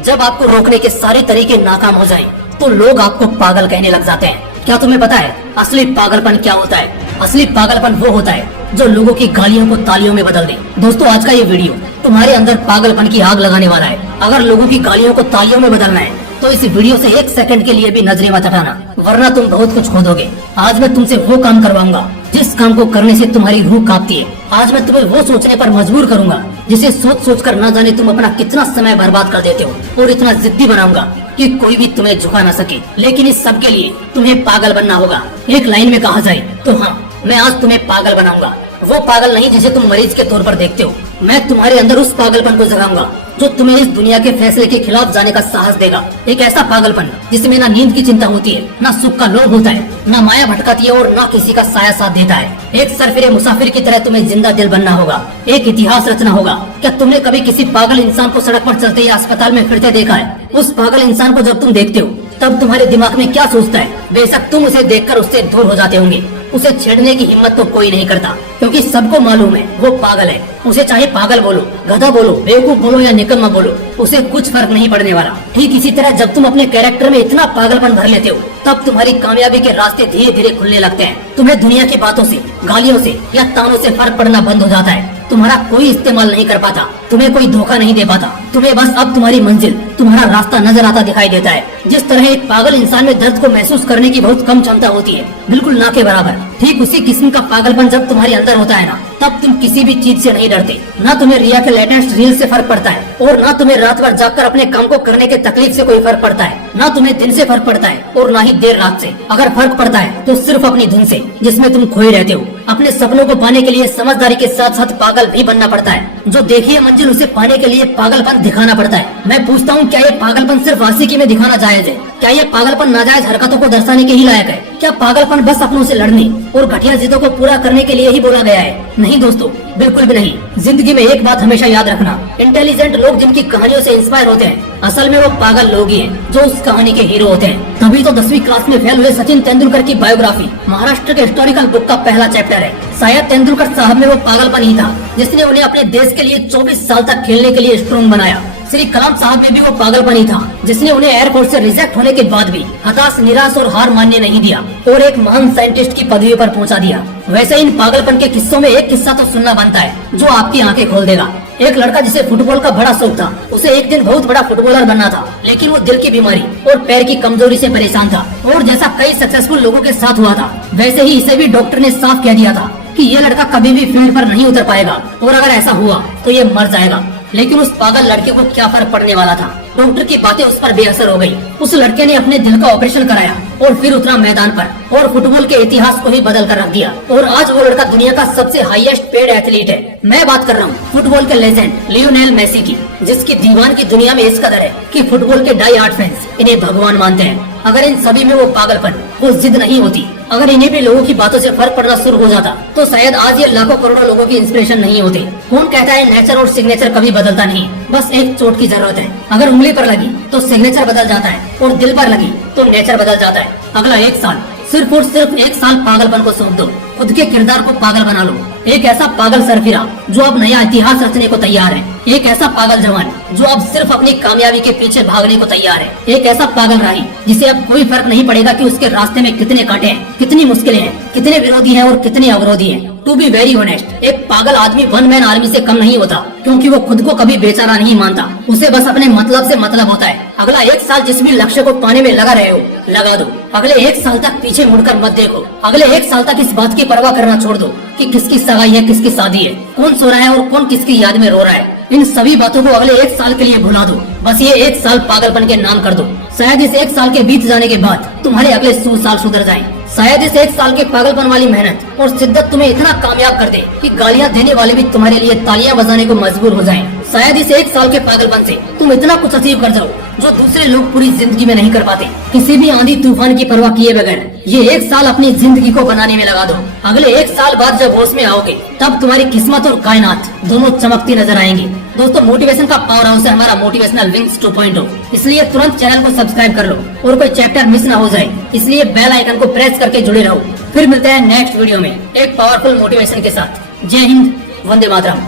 जब आपको रोकने के सारे तरीके नाकाम हो जाएं, तो लोग आपको पागल कहने लग जाते हैं। क्या तुम्हें पता है असली पागलपन क्या होता है? असली पागलपन वो होता है जो लोगों की गालियों को तालियों में बदल दे। दोस्तों, आज का ये वीडियो तुम्हारे अंदर पागलपन की आग लगाने वाला है। अगर लोगों की गालियों को तालियों में बदलना है तो इस वीडियो से 1 सेकंड के लिए भी नजरें मत हटाना, वरना तुम बहुत कुछ खो दोगे। आज मैं तुमसे वो काम करवाऊंगा जिस काम को करने से तुम्हारी रूह कांपती है। आज मैं तुम्हें वो सोचने पर मजबूर करूंगा जिसे सोच सोच कर न जाने तुम अपना कितना समय बर्बाद कर देते हो, और इतना जिद्दी बनाऊंगा कि कोई भी तुम्हें झुका न सके। लेकिन इस सब के लिए तुम्हें पागल बनना होगा। एक लाइन में कहा जाए तो हाँ, मैं आज तुम्हें पागल बनाऊंगा। वो पागल नहीं जिसे तुम मरीज के तौर पर देखते हो। मैं तुम्हारे अंदर उस पागलपन को जगाऊंगा जो तुम्हें इस दुनिया के फैसले के खिलाफ जाने का साहस देगा। एक ऐसा पागलपन जिसमें ना नींद की चिंता होती है, ना सुख का लोभ होता है, ना माया भटकाती है, और ना किसी का साया साथ देता है। एक सरफिरे मुसाफिर की तरह तुम्हें जिंदा दिल बनना होगा, एक इतिहास रचना होगा। क्या तुमने कभी किसी पागल इंसान को सड़क पर चलते या अस्पताल में फिरते देखा है? उस पागल इंसान को जब तुम देखते हो तब तुम्हारे दिमाग में क्या सोचता है? बेशक तुम उसे देखकर उससे दूर हो जाते होंगे। उसे छेड़ने की हिम्मत तो कोई नहीं करता, क्योंकि सबको मालूम है वो पागल है। उसे चाहे पागल बोलो, गधा बोलो, बेवकूफ बोलो या निकम्मा बोलो, उसे कुछ फर्क नहीं पड़ने वाला। ठीक इसी तरह जब तुम अपने कैरेक्टर में इतना पागलपन भर लेते हो, तब तुम्हारी कामयाबी के रास्ते धीरे धीरे खुलने लगते हैं। तुम्हें दुनिया की बातों से, गालियों से या तानों से फर्क पड़ना बंद हो जाता है। तुम्हारा कोई इस्तेमाल नहीं कर पाता, तुम्हें कोई धोखा नहीं दे पाता। तुम्हें बस अब तुम्हारी मंजिल, तुम्हारा रास्ता नजर आता दिखाई देता है। जिस तरह एक पागल इंसान में दर्द को महसूस करने की बहुत कम क्षमता होती है, बिल्कुल ना के बराबर, ठीक उसी किस्म का पागलपन जब तुम्हारे अंदर होता है ना, तब तुम किसी भी चीज से नहीं डरते। ना तुम्हें रिया के लेटेस्ट रील से फर्क पड़ता है, और ना तुम्हें रात भर जागकर अपने काम को करने के तकलीफ से कोई फर्क पड़ता है। ना तुम्हें दिन से फर्क पड़ता है, और ना ही देर रात से। अगर फर्क पड़ता है तो सिर्फ अपनी धुन से, जिसमें तुम खोए रहते हो। अपने सपनों को पाने के लिए समझदारी के साथ साथ पागल भी बनना पड़ता है। जो देखी है मंजिल, उसे पाने के लिए पागलपन दिखाना पड़ता है। मैं पूछता हूँ, क्या ये पागलपन सिर्फ आशिकी में दिखाना जायज है? क्या ये पागलपन नाजायज हरकतों को दर्शाने के ही लायक है? क्या पागलपन बस अपनों से लड़ने और घटिया जिद्दों को पूरा करने के लिए ही बोला गया है? नहीं दोस्तों, बिल्कुल भी नहीं। जिंदगी में एक बात हमेशा याद रखना, इंटेलिजेंट लोग जिनकी कहानियों से इंस्पायर होते हैं, असल में वो पागल लोग ही हैं जो उस कहानी के हीरो होते हैं। तभी तो 10वीं क्लास में फेल हुए सचिन तेंदुलकर की बायोग्राफी महाराष्ट्र के हिस्टोरिकल बुक का पहला चैप्टर है। शायद तेंदुलकर साहब में वो पागलपन ही था जिसने उन्हें अपने देश के लिए 24 साल तक खेलने के लिए स्ट्रॉन्ग बनाया। श्री कलाम साहब में भी वो पागलपन ही था जिसने उन्हें एयरफोर्स से रिजेक्ट होने के बाद भी हताश, निराश और हार मानने नहीं दिया, और एक महान साइंटिस्ट की पदवी पर पहुंचा दिया। वैसे इन पागलपन के किस्सों में एक किस्सा तो सुनना बनता है जो आपकी आंखें खोल देगा। एक लड़का जिसे फुटबॉल का बड़ा शौक था, उसे एक दिन बहुत बड़ा फुटबॉलर बनना था, लेकिन वो दिल की बीमारी और पैर की कमजोरी से परेशान था। और जैसा कई सक्सेसफुल लोगों के साथ हुआ था, वैसे ही इसे भी डॉक्टर ने साफ कह दिया था कि ये लड़का कभी भी फील्ड पर नहीं उतर पाएगा, और अगर ऐसा हुआ तो ये मर जाएगा। लेकिन उस पागल लड़के को क्या फर्क पड़ने वाला था? डॉक्टर की बातें उस पर बेअसर हो गई। उस लड़के ने अपने दिल का ऑपरेशन कराया और फिर उतरा मैदान पर और फुटबॉल के इतिहास को ही बदल कर रख दिया। और आज वो लड़का दुनिया का सबसे हाईएस्ट पेड एथलीट है। मैं बात कर रहा हूँ फुटबॉल के लेजेंड लियोनेल मेसी की, जिसकी दीवान की दुनिया में इस कदर है कि फुटबॉल के डाई हार्ड फैंस इन्हें भगवान मानते हैं। अगर इन सभी में वो पागलपन, वो जिद नहीं होती, अगर इन्हें भी लोगों की बातों से फर्क पड़ना शुरू हो जाता, तो शायद आज ये लाखों करोड़ों लोगों की इंस्पिरेशन नहीं होते। कौन कहता है नेचर और सिग्नेचर कभी बदलता नहीं? बस एक चोट की जरूरत है। अगर उंगली पर लगी तो सिग्नेचर बदल जाता है, और दिल पर लगी तो नेचर बदल जाता है। अगला 1 साल, सिर्फ और सिर्फ 1 साल पागलपन को सौंप दो। खुद के किरदार को पागल बना लो। एक ऐसा पागल सरफिरा जो अब नया इतिहास रचने को तैयार है। एक ऐसा पागल जवान जो अब सिर्फ अपनी कामयाबी के पीछे भागने को तैयार है। एक ऐसा पागल राही जिसे अब कोई फर्क नहीं पड़ेगा कि उसके रास्ते में कितने कांटे हैं, कितनी मुश्किलें हैं, कितने विरोधी हैं और कितने अवरोधी हैं। टू बी वेरी ऑनेस्ट, एक पागल आदमी 1 मैन आर्मी से कम नहीं होता, क्योंकि वो खुद को कभी बेचारा नहीं मानता। उसे बस अपने मतलब से मतलब होता है। अगला 1 साल जिस भी लक्ष्य को पाने में लगा रहे हो, लगा दो। अगले 1 साल तक पीछे मुड़कर मत देखो। अगले 1 साल तक इस बात की परवाह करना छोड़ दो कि किसकी सगाई है, किसकी शादी है, कौन सो रहा है और कौन किसकी याद में रो रहा है। इन सभी बातों को अगले 1 साल के लिए भुला दो। बस ये 1 साल पागलपन के नाम कर दो। शायद इस 1 साल के बीत जाने के बाद तुम्हारे अगले 100 साल सुधर जाएं। शायद इस 1 साल के पागलपन वाली मेहनत और शिद्दत तुम्हें इतना कामयाब कर दे कि गालियां देने वाले भी तुम्हारे लिए तालियां बजाने को मजबूर हो जाएं। शायद इस 1 साल के पागलपन से तुम इतना कुछ अचीव कर जाओ जो दूसरे लोग पूरी जिंदगी में नहीं कर पाते। किसी भी आंधी तूफान की परवाह किए बगैर ये 1 साल अपनी जिंदगी को बनाने में लगा दो। अगले 1 साल बाद जब होश में आओगे, तब तुम्हारी किस्मत और कायनात दोनों चमकती नजर आएंगी। दोस्तों, मोटिवेशन का पावर हाउस है हमारा मोटिवेशनल विंग्स 2.0, इसलिए तुरंत चैनल को सब्सक्राइब कर लो और कोई चैप्टर मिस ना हो जाए, इसलिए बेल आइकन को प्रेस करके जुड़े रहो। फिर मिलते हैं नेक्स्ट वीडियो में एक पावरफुल मोटिवेशन के साथ। जय हिंद, वंदे मातरम।